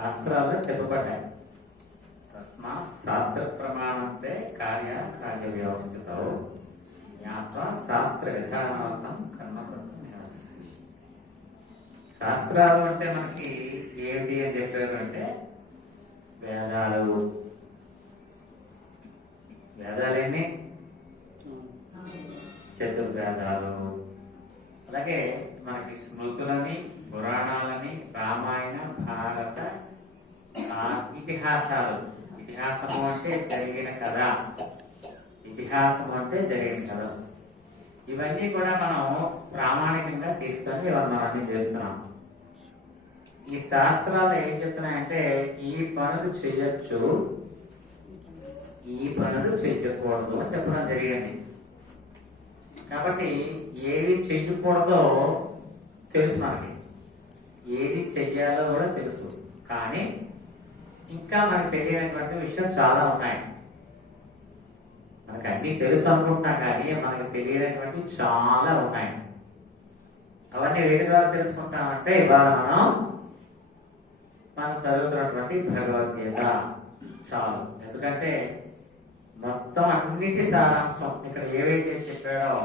శాస్త్రాల్లో చెప్పబడ్డాయి. తస్మా శాస్త్ర ప్రమాణంతే కార్య కార్య వ్యవస్థితో జ్ఞాత్వా శాస్త్ర విధానార్థం కర్మకృతం. శాస్త్రాలు అంటే మనకి ఏంటి అని చెప్పారు అంటే వేదాలు. వేదాలేని చతుర్వేదాలు, అలాగే మనకి స్మృతులని, పురాణాలని, రామాయణ, భారత, ఇతిహాసాలు. ఇతిహాసము అంటే జరిగిన కథ, ఇతిహాసము అంటే జరిగిన కథ. ఇవన్నీ కూడా మనం ప్రామాణికంగా తీసుకొని మనం అన్ని చేస్తున్నాం. ఈ శాస్త్రాలు ఏం చెప్తున్నాయంటే ఈ పనులు చేయొచ్చు, ఈ పనులు చేయకూడదు అని చెప్పడం జరిగింది. కాబట్టి ఏది చేయకూడదో తెలుసు మనకి, ఏది చెయ్యాలో కూడా తెలుసు. కానీ ఇంకా మనకు తెలియనటువంటి విషయం చాలా ఉన్నాయి. మనకు అన్నీ తెలుసు అనుకుంటున్నాం కానీ మనకు తెలియనటువంటి చాలా ఉన్నాయి. అవన్నీ వేడి ద్వారా తెలుసుకుంటామంటే ఇవాళ మనం చదువుతున్నటువంటి భగవద్గీత చాలు. ఎందుకంటే మొత్తం అన్నిటి సారాంశం ఇక్కడ ఏవైతే చెప్పాడో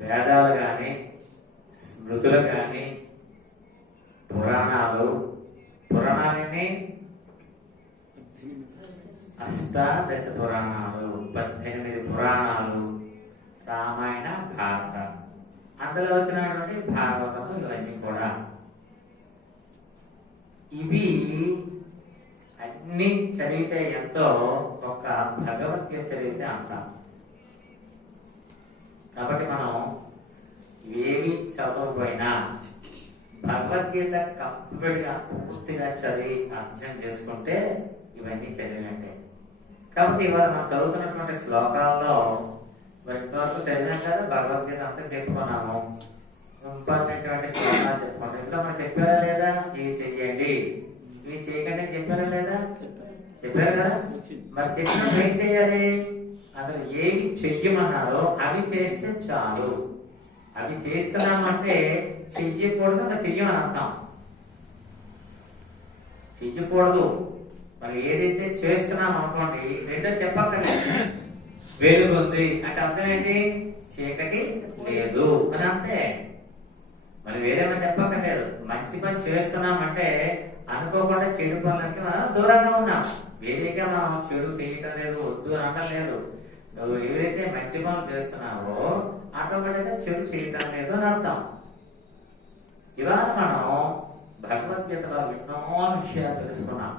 వేదాలు కానీ, స్మృతులు కానీ, పురాణాలని అష్టాదశ పురాణాలు, 18 పురాణాలు, రామాయణ, భారత, అందులో వచ్చినటువంటి భాగవతము, ఇవన్నీ కూడా ఇవి అన్ని చదివితే ఎంతో, ఒక భగవద్గీత చదివితే అంటాం. కాబట్టి మనం ఏమి చదవకపోయినా భగవద్గీత కంప్లీట్గా పూర్తిగా చదివి అర్థం చేసుకుంటే ఇవన్నీ చదివినట్టే. కాబట్టి ఇవాళ మనం చదువుతున్నటువంటి శ్లోకాల్లో ఇంతవరకు చదివినాం కదా, భగవద్గీత అంతా చెప్పుకున్నాము. ఇంపార్టెంట్ శ్లోకాలు చెప్పుకున్నాం. ఇంట్లో మనం చెప్పారా లేదా, ఇవి చెయ్యండి, ఇవి చేయకండి చెప్పారా లేదా, చెప్పారు కదా. మరి చెప్పినప్పుడు ఏం చెయ్యాలి, అసలు ఏమి చెయ్యమన్నారో అవి చేస్తే చాలు. అవి చేస్తున్నామంటే చెయ్యకూడదు, మరి చెయ్యమని అంటాం. చెయ్యకూడదు మరి ఏదైతే చేస్తున్నాం అనుకోండి, రెండో చెప్పక్కర్లేదు. వెలుగు ఉంది అంటే అర్థం ఏంటి, చీకటి లేదు అని అంతే. మరి వేరేమో చెప్పక్కర్లేదు. మంచి పని చేస్తున్నామంటే అనుకోకుండా చెడు పనులకి మనం దూరంగా ఉన్నాం. వేరేగా మనం చెడు చేయటం లేదు, వద్దు అనడం లేదు. నువ్వు ఏదైతే మంచి పనులు చేస్తున్నావో ఆటోమేటిక్గా చెడు చేయటం లేదు అని అర్థం. ఇవాళ మనం భగవద్గీతలో ఎన్నో విషయాలు తెలుసుకున్నాం.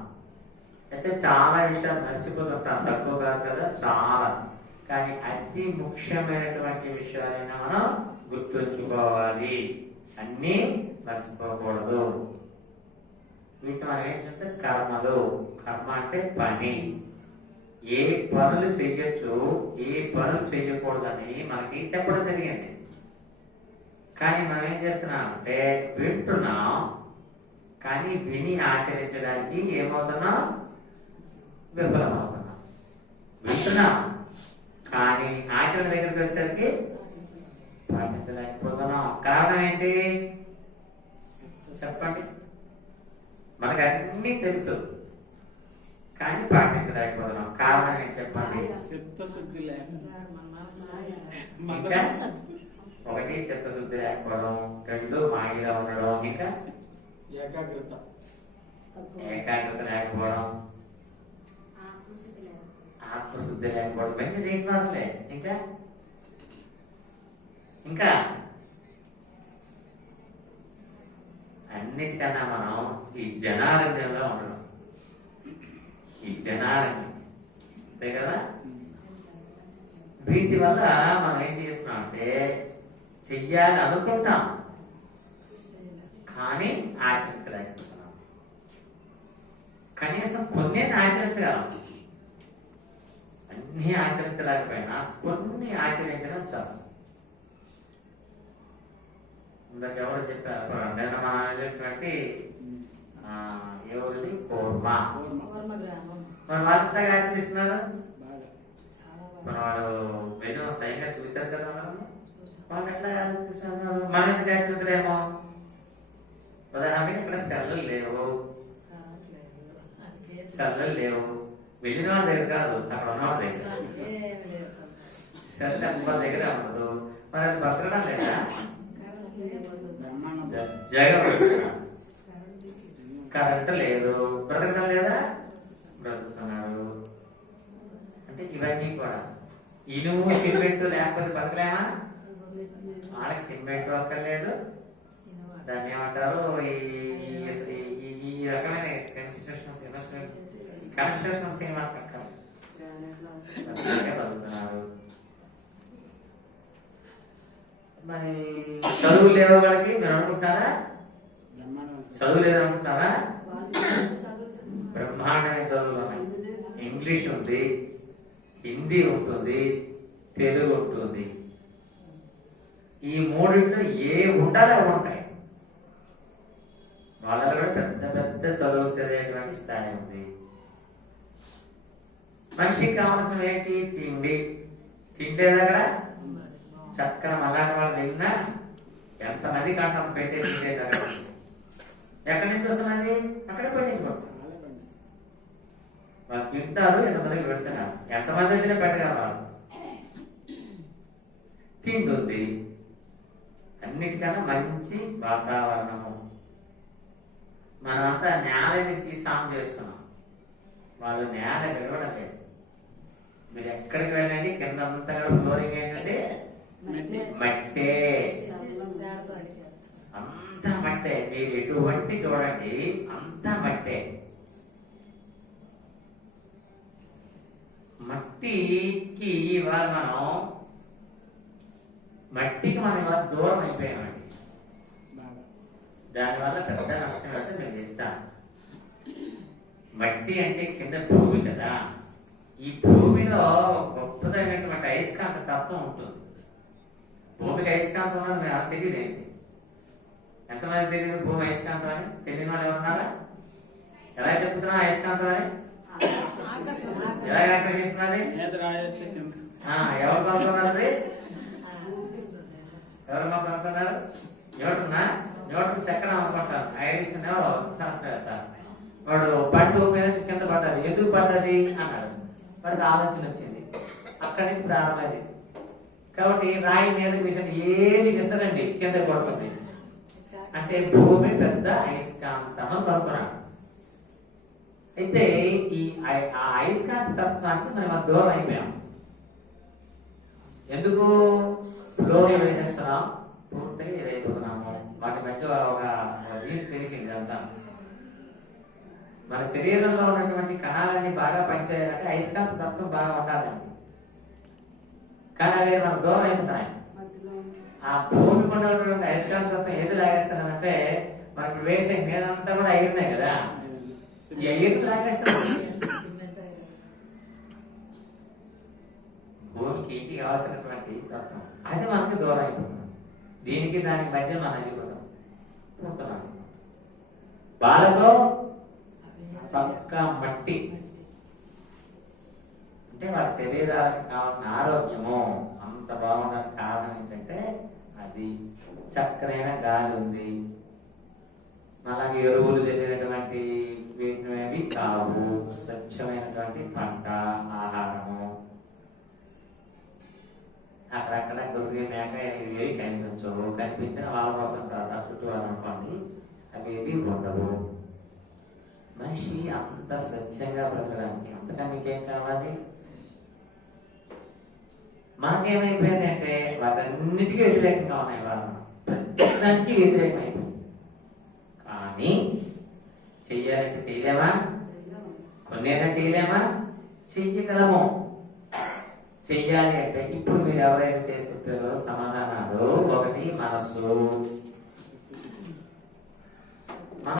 అయితే చాలా విషయాలు మర్చిపోతుంటాం, తక్కువ కాదు కదా, చాలా. కానీ అతి ముఖ్యమైనటువంటి విషయాలైనా మనం గుర్తుంచుకోవాలి, అన్నీ మర్చిపోకూడదు. వీటిని మనం ఏంటంటే కర్మలు. కర్మ అంటే పని. ఏ పనులు చెయ్యొచ్చు, ఏ పనులు చెయ్యకూడదని మనకి చెప్పడం జరిగింది. కానీ మనం ఏం చేస్తున్నాం అంటే వింటున్నాం, కానీ విని ఆచరించడానికి ఏమవుతున్నాం, విఫలమవుతున్నాం. వింటున్నాం కానీ ఆచరణ దగ్గరికి వచ్చేసరికి పాటించలేకపోతున్నాం. కారణం ఏంటి చెప్పండి. మనకు అన్నీ తెలుసు కానీ పాటించలేకపోతున్నాం. కారణం ఏంటి చెప్పండి. ఒకటి చిత్తశుద్ధి లేకపోవడం, రెండు మాయలో ఉండడం, ఇంకా ఏకాగ్రత లేకపోవడం, ఆత్మశుద్ధి లేకపోవడం, ఇవన్నీ లేకపోవట్లే. ఇంకా అన్నిటికన్నా మనం ఈ జనారణ్యంలో ఉండడం. ఈ జనారణ్యం అంతే కదా. వీటి వల్ల మనం ఏం చేస్తున్నాం అంటే చెయ్యాలి అనుకుంటాం కానీ ఆచరించలేకపోతున్నాం. కనీసం కొన్ని ఆచరించగలం, అన్ని ఆచరించలేకపోయినా కొన్ని ఆచరించడం చాలు. ఇందాక ఎవరు చెప్పారు, నిన్న మనటువంటి ఎవరిది కోర్మ, మరి వాళ్ళంతా ఆచరిస్తున్నారు. మన వాళ్ళు ఏదో స్వయంగా చూశారు కదా, వాళ్ళు ఎట్లా ఆలోచిస్తున్నారు, మనం ఎందుకు ఆచరించలేమో. ఉదాహరణకి ఇక్కడ సెల్లు లేవు, చల్లలు లేవు. వెళ్ళిన వాళ్ళ దగ్గర కాదు, అక్కడ ఉన్నవాళ్ళ దగ్గర. చల్ల వాళ్ళ దగ్గర ఉండదు. మరి అది బతకడం లేదా? కరెంట్ లేదు, బ్రతకడం లేదా? బ్రతుకుతున్నారు. అంటే ఇవన్నీ కూడా ఇనుము సిమెంట్ లేకపోతే బతకలేమా? వాళ్ళకి సిమెంట్ అక్కర్లేదు. దాన్ని ఏమంటారు, ఈ రకమైన కన్స్ట్రక్షన్స్ ఏమంటారు, బతుకుతున్నారు. మరి చదువు లేవు వాళ్ళకి మీరు అనుకుంటారా? చదువు లేదనుకుంటారా? బ్రహ్మాండమైన చదువులు ఉన్నాయి. ఇంగ్లీష్ ఉంది, హిందీ ఉంటుంది, తెలుగు ఉంటుంది. ఈ మూడింటిలో ఏ ఉండాలి అవి ఉంటాయి. వాళ్ళలో కూడా పెద్ద పెద్ద చదువు చదివేటువంటి స్థాయి ఉంది. మనిషికి కావాల్సిన ఏంటి? తిండి. తిండే దగ్గర చక్కన మలాంటి వాళ్ళు వెళ్ళినా ఎంతమంది కాటం పెట్టే తిండే దగ్గర ఎక్కడి నుంచి వస్తున్నది? అక్కడ పండించుకోండి. వాళ్ళు తింటారు, ఎంతమందికి పెడుతున్నారు. ఎంతమంది వచ్చినా పెట్టగలరు వాళ్ళు. తింటుంది. అన్నిటికన్నా మంచి వాతావరణము. మనమంతా నేల నుంచి సాగు చేస్తున్నాం, వాళ్ళు నేల విడవడం లేదు. మీరు ఎక్కడికి వెళ్ళండి, కింద అంతా ఫ్లోరింగ్ ఏంటంటే మట్టే, అంతా మట్టే. మీరు ఎటువంటి చూడండి అంతా మట్టే. మట్టికి ఇవాళ మనం ఇవాళ దూరం అయిపోయామండి. దానివల్ల పెద్ద నష్టం అయితే మేము చెప్తాను. మట్టి అంటే కింద భూమి కదా. ఈ భూమిలో గొప్పదైనటువంటి అయస్కాంత తత్వం ఉంటుంది. భూమికి అయస్కాంతం ఉన్నది మీకు అలా తెలియదేంటి? ఎంతమంది తెలియదు భూమి అయస్కాంతం అని? తెలియని వాళ్ళు ఎవరున్నారా? ఎలా చెప్తున్నా అయస్కాంతం అని? ఎలా వ్యాఖ్య చేస్తున్నది? ఎవరు పంపుతున్నది? ఎవరు పంపుతున్నారు? న్యూటన్ చక్రం అనుకుంటారు. ఐరిష్ శాస్త్రవేత్త. వాడు పండు మీద కింద పడ్డది. ఎందుకు పడ్డది అన్నాడు. వాడికి ఆలోచన వచ్చింది. అక్కడి నుంచి ప్రారంభమైంది. కాబట్టి రాయి మీద విషయం ఏది విసరండి కింద పడుతుంది. అంటే భూమి పెద్ద అయస్కాంతం కనుక్కున్నాడు. అయితే ఆ అయస్కాంత తత్వానికి మనం దూరం అయిపోయాం. ఎందుకు? ఫ్లో వేసేస్తున్నాం, పూర్తిగా ఇదైపోతున్నాము. వాటి మధ్య ఒక వీలు తెలిసింది అంతా. మన శరీరంలో ఉన్నటువంటి కణాలన్నీ బాగా పనిచేయాలంటే అయస్కాంత తత్వం బాగా ఉండాలండి. కానీ అవి మనకు దూరం అయిపోతున్నాయి. ఆ భూమి ఉన్నటువంటి అయస్కాంత తత్వం ఏది లాగేస్తున్నామంటే మనకు వేసే మీదంతా కూడా అయి ఉన్నాయి కదా, ఈ అయ్యి లాగేస్తున్నాం. భూమికి ఇంటికి అవసరమైనటువంటి తత్వం అది మనకి దూరం అయిపోతున్నాం. దీనికి దానికి మధ్య మనం అయిపోతాం. వాళ్ళతో పక్కా మట్టి అంటే వాళ్ళ శరీరాలకు కావాల్సిన ఆరోగ్యము అంత బాగుండడానికి కారణం ఏంటంటే అది చక్కనైన గాలి ఉంది. అలాగే ఎరువులు చెందినటువంటి వీటివి కావు. స్వచ్ఛమైనటువంటి పంట, ఆహారము. అక్కడక్కడ గొర్రె మేక ఇవి కనిపించవు. కనిపించిన వాళ్ళ కోసం కాదు, చుట్టూ అనుకోండి అవి ఏవి ఉండవు. మనిషి అంత స్వచ్ఛంగా బ్రతకడానికి అంతగా మీకేం కావాలి? మనకేమైపోయింది అంటే వాటన్నిటికీ వ్యతిరేకంగా ఉన్నాయి. వాళ్ళు ప్రతిదానికి వ్యతిరేకం అయిపోయింది. కానీ చెయ్యాలంటే చేయలేమా? కొన్నైనా చేయలేమా? చెయ్యగలము. చెయ్యాలి అంటే ఇప్పుడు మీరు ఎవరైతే చెప్పారో సమాధానాలు, ఒకటి మనస్సు,